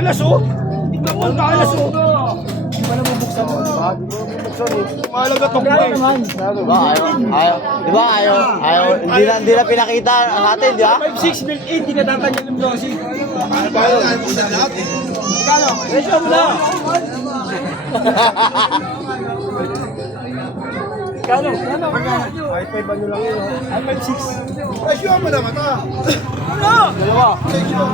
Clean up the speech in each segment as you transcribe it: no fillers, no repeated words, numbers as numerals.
Alas oh! Tignan mo, alas oh! Di ba nabubuksan mo? Di ba? Di ba nabubuksan eh? Mahalaga to ko eh. Di ba ayaw? Di ba ayaw? Hindi na pinakita natin, di ba? 5-6 milk 8, di ka tatanggal ng glossy. Ano ba yun? Ano sa lahat eh? Kano? Resyo mo na! Kano? Ay, 5 ano lang yun. Ay, 5-6. Presyo mo naman ah. Ano? Dalawa. Presyo.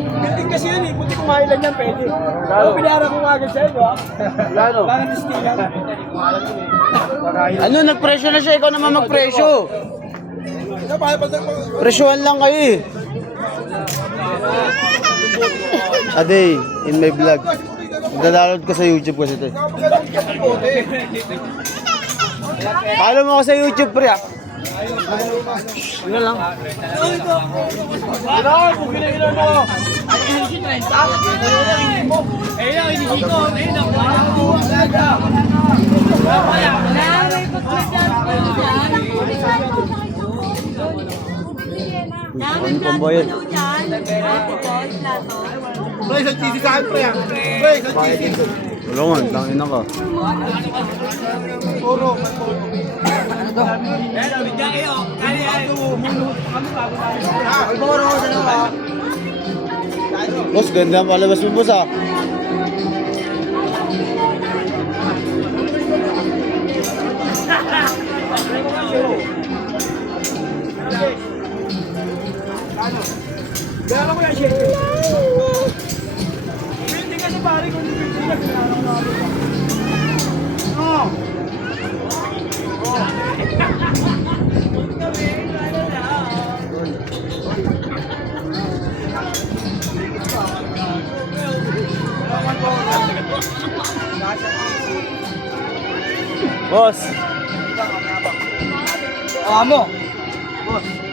Building kasi yun eh, buti kumain lang yan, pwede. Pero pinara ko nga agad sa'yo, di ba? Lalo. Parang listigan. Ano, nagpresyo na siya. Ikaw naman magpresyo. Presyohan lang kayo eh. Aday, in my vlog. Nagda-download ko sa YouTube kasi ito eh. Follow mo ako sa YouTube, pre ah. Ano lang? Ano? Bumili-ilan mo! Ay, hindi 30. Ayun lang, hindi ko. Ayun lang, wala ko. Wala. Ano pang bayad? Pre, isang cheesy sa akin, pre ah. Pre, isang cheesy. Wala nga, tangin ka. Puro. Boss, ganda ang palabas mo, boss ah. Kaya ko yan, shit. Hindi kasi pare kung hindi nagkakaroon na ako. Oh! Boss. Amo! Boss.